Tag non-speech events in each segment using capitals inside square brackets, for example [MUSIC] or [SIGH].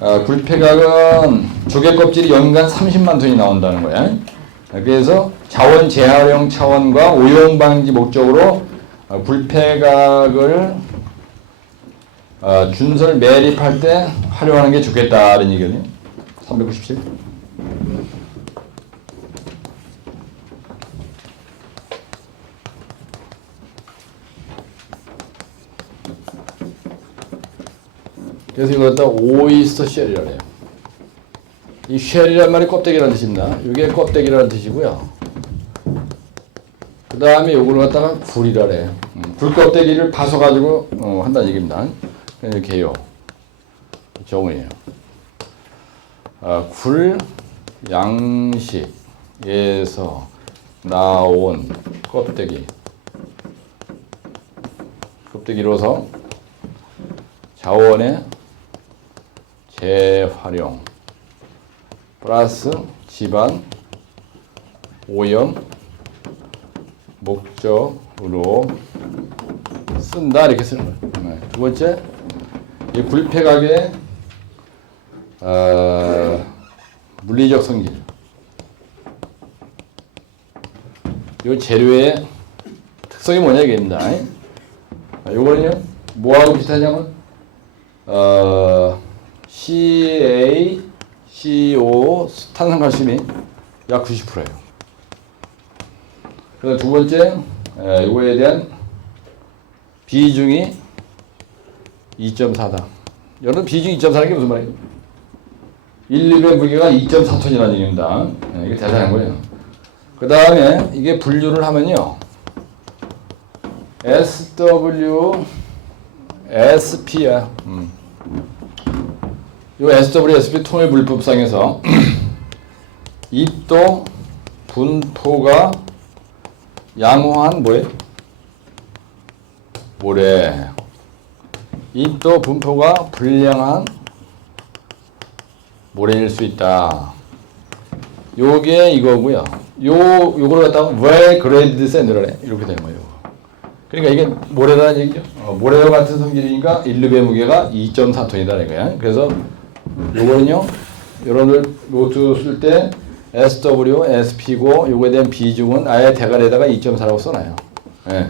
어, 굴폐각은 조개 껍질이 연간 30만 톤이 나온다는 거야. 그래서 자원 재활용 차원과 오염 방지 목적으로 어, 굴폐각을 어, 준설 매립할 때 활용하는 게 좋겠다는 얘기거든요. 397. 그래서 이걸 갖다 오이스터 쉘이라고 해요. 이 쉘이란 말이 껍데기라는 뜻입니다. 이게 껍데기라는 뜻이고요. 그 다음에 요걸 갖다가 굴이라 해요. 음, 굴 껍데기를 파서가지고 어, 한다는 얘기입니다. 이렇게 해요. 정의예요. 아, 굴 양식에서 나온 껍데기 껍데기로서 자원의 재활용 플러스 집안 오염 목적으로 쓴다 이렇게 쓰는 거예요. 네. 두 번째 이 굴폐각의 어, 물리적 성질 이 재료의 특성이 뭐냐 이게입니다. 요거는요 뭐하고 비슷하냐면 어, CaCO 탄산칼슘이 약 90%예요. 그다음 두 번째 에, 이거에 대한 비중이 2.4다. 여러분 비중 2.4는 게 무슨 말이에요? 1, 2배 무게가 2.4톤이라는 얘기입니다. 네, 이게 대단한 거예요. 그 다음에 이게 분류를 하면요. SW, SP야. 음. 요 SW, SP 통일 물법상에서 입도 [CLEARS THROAT] 분포가 양호한 뭐예요? 모래. 입도 분포가 불량한 모래일 수 있다. 요게 이거고요. 요 요거를 갖다가 왜 그레이드 샌드래 이렇게 된 거예요. 그러니까 이게 모래라는 얘기죠. 어, 모래와 같은 성질이니까 인류배 무게가 2.4톤이다 이거야. 그래서 요거는요. 여러분들 노트 쓸 때 SW, SP고 요거에 대한 비중은 아예 대괄에다가 2.4라고 써놔요. 예.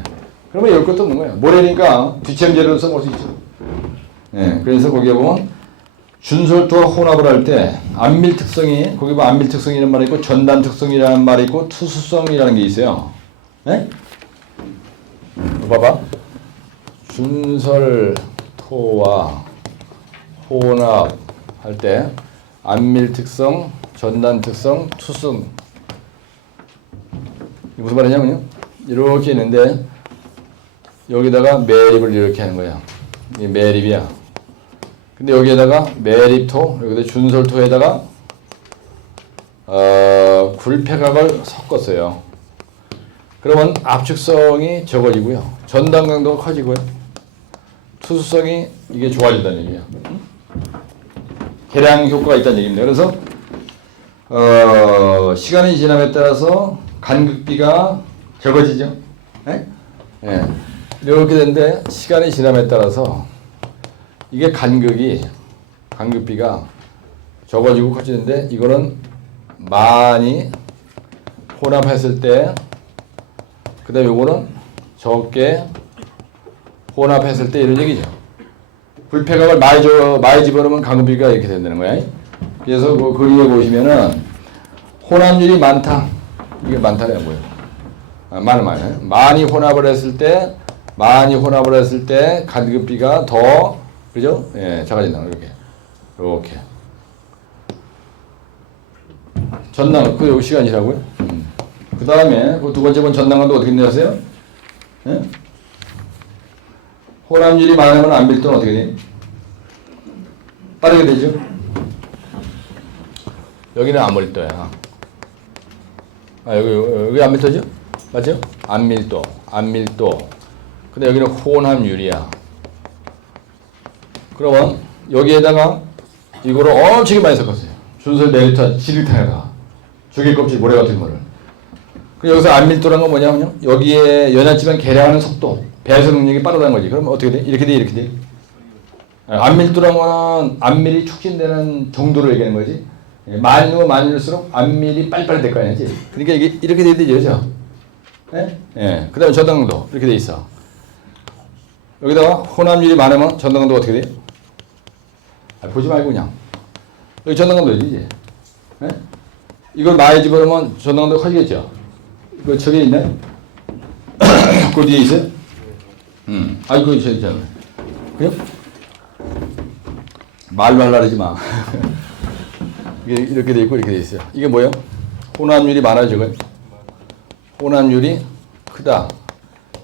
그러면 열 것도 없는 거예요. 모래니까 뒤챔제를 써볼 수 있죠. 예. 그래서 거기에 보면 준솔토와 혼합을 할 때 안밀 특성이 거기 보면 안밀 특성이라는 말이 있고 전단 특성이라는 말이 있고 투수성이라는 게 있어요. 네? 이거 봐봐. 준설토와 혼합 할 때 안밀 특성, 전단 특성, 투성 무슨 말이냐면요. 이렇게 있는데 여기다가 매립을 이렇게 하는 거야. 이 매립이야. 근데 여기에다가 매립토, 여기다 준설토에다가 어, 굴폐각을 섞었어요. 그러면 압축성이 적어지고요. 전단 강도가 커지고요. 투수성이 이게 좋아진다는 얘기야. 계량 효과가 있다는 얘기입니다. 그래서 어, 시간이 지남에 따라서 간극비가 적어지죠. 예? 예. 이렇게 되는데 시간이 지남에 따라서 이게 간극이 간극비가 적어지고 커지는데 이거는 많이 혼합했을 때 그다음에 요거는 적게 혼합했을 때 이런 얘기죠. 불폐각을 많이 줘 많이 집어넣으면 간극비가 이렇게 된다는 거야. 그래서 그 그림에 보시면은 혼합률이 많다. 이게 많다는 뭐예요? 아, 많은 많아요. 많이 혼합을 했을 때 많이 혼합을 했을 때 간극비가 더 그죠? 예, 작아진다. 이렇게. 이렇게. 전당, 그 시간이라고요? 음. 그 다음에, 그 두 번째 번 전당관도 어떻게 내세요? 예? 호남률이 많으면 안빌도는 어떻게 돼요? 빠르게 되죠? 여기는 안밀도야. 아, 여기, 여기 안밀도죠? 맞죠? 안밀도, 안밀도. 근데 여기는 혼합률이야. 그러면 여기에다가 이거를 엄청 많이 섞었어요. 준설 메리타 지리타에다가 조개 껍질 모래 같은 거를. 그 여기서 안밀도란 건 뭐냐면요. 여기에 연약지만 계량하는 속도, 배수 능력이 빠르다는 거지. 그럼 어떻게 돼? 이렇게 돼, 이렇게 돼. 안밀도라는 거는 안밀이 촉진되는 정도를 얘기하는 거지. 예, 많이 넣을수록 안밀이 빨리빨리 될 거 아니지. 그러니까 이게 이렇게 돼야 되죠, 그죠? 예? 예. 그 다음에 전당도 이렇게 돼 있어. 여기다가 혼합률이 많으면 전당도가 어떻게 돼? 아, 보지 말고 그냥. 여기 전당도지. 예? 이걸 많이 집어넣으면 전당도 커지겠죠. 이거 저기 있네. [COUGHS] 그 뒤에 있어요? 음. 아이고, 저 있잖아. 그래요? 말로 하려 그러지 마. [LAUGHS] 이렇게 돼 있고 이렇게 돼 있어요. 이게 뭐예요? 혼합률이 많아져. 요 혼합률이 크다.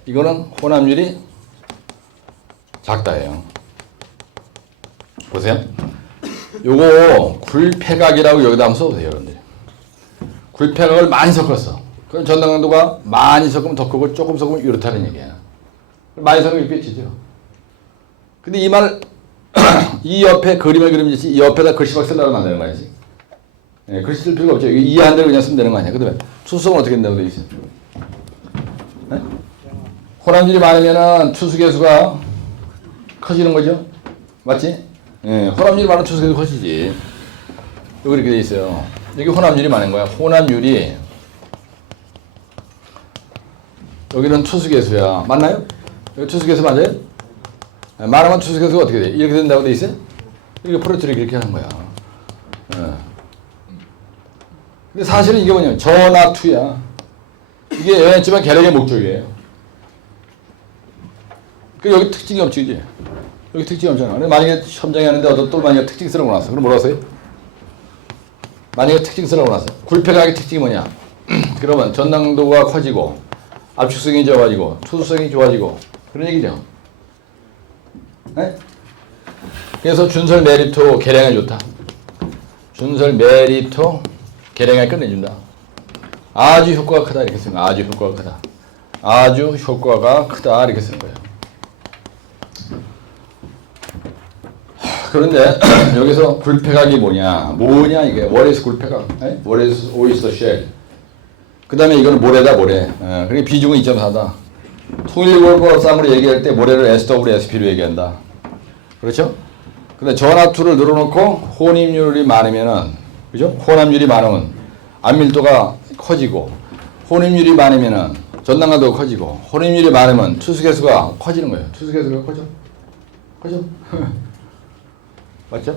이거는 혼합률이 작다예요. 보세요. 요거 굴폐각이라고 여기다 한번 써보세요, 여러분들. 굴폐각을 많이 섞었어. 그럼 전당도가 많이 섞으면 더 크고 조금 섞으면 이렇다는 얘기야. 많이 섞으면 치죠. 근데 이 말, [CLEARS THROAT] 이 옆에 그림을 그리면 이 옆에다 글씨막 쓰려고 만드는 거야지. 예, 글씨 쓸 필요가 없죠. 이해한 대로 그냥 쓰면 되는 거 아니야. 그 다음에 투수성은 어떻게 된다고 돼 있어? 예? 호랑질이 많으면은 투수개수가 커지는 거죠. 맞지? 예, 혼합률이 많은 투수개수 커지지. 여기 이렇게 돼 있어요. 여기 혼합률이 많은 거야. 혼합률이 여기는 투수개수야. 맞나요? 여기 투수개수 맞아요? 예, 말하면 투수개수가 어떻게 돼? 이렇게 된다고 돼 있어요? 이게 프로트를 이렇게 하는 거야. 예. 근데 사실은 이게 뭐냐면 전화투야. 이게 연했지만 계력의 목적이에요. 그 여기 특징이 없지, 그지? 여기 특징이 없잖아. 만약에 현장에 하는데 어떤 또 만약에 특징스러운 거 나왔어. 그럼 뭐라고 써요? 만약에 특징스러운 거 나왔어. 굴폐각의 특징이 뭐냐? [CLEARS THROAT] 그러면 전당도가 커지고 압축성이 좋아지고 투수성이 좋아지고 그런 얘기죠. 네? 그래서 준설 메리토 계량에 좋다. 준설 메리토 계량에 끝내준다. 아주 효과가 크다 이렇게 쓰는 거야. 아주 효과가 크다. 아주 효과가 크다 이렇게 쓰는 거예요. 하, 그런데 [CLEARS THROAT] 여기서 굴폐각이 뭐냐? 뭐냐 이게? What? 에? What is oyster? 그 다음에 이거는 모래다 모래. 예, 그게 비중은 2.4다. 통일골고 쌈으로 얘기할 때 모래를 SWSP로 얘기한다. 그렇죠? 근데 전압투를 늘어놓고 혼입률이 많으면은 그죠? 혼합률이 많으면 안밀도가 커지고 혼입률이 많으면은 전당가도가 커지고 혼입률이 많으면 투수개수가 커지는 거예요. 투수개수가 커져? 커져? [LAUGHS] 맞죠?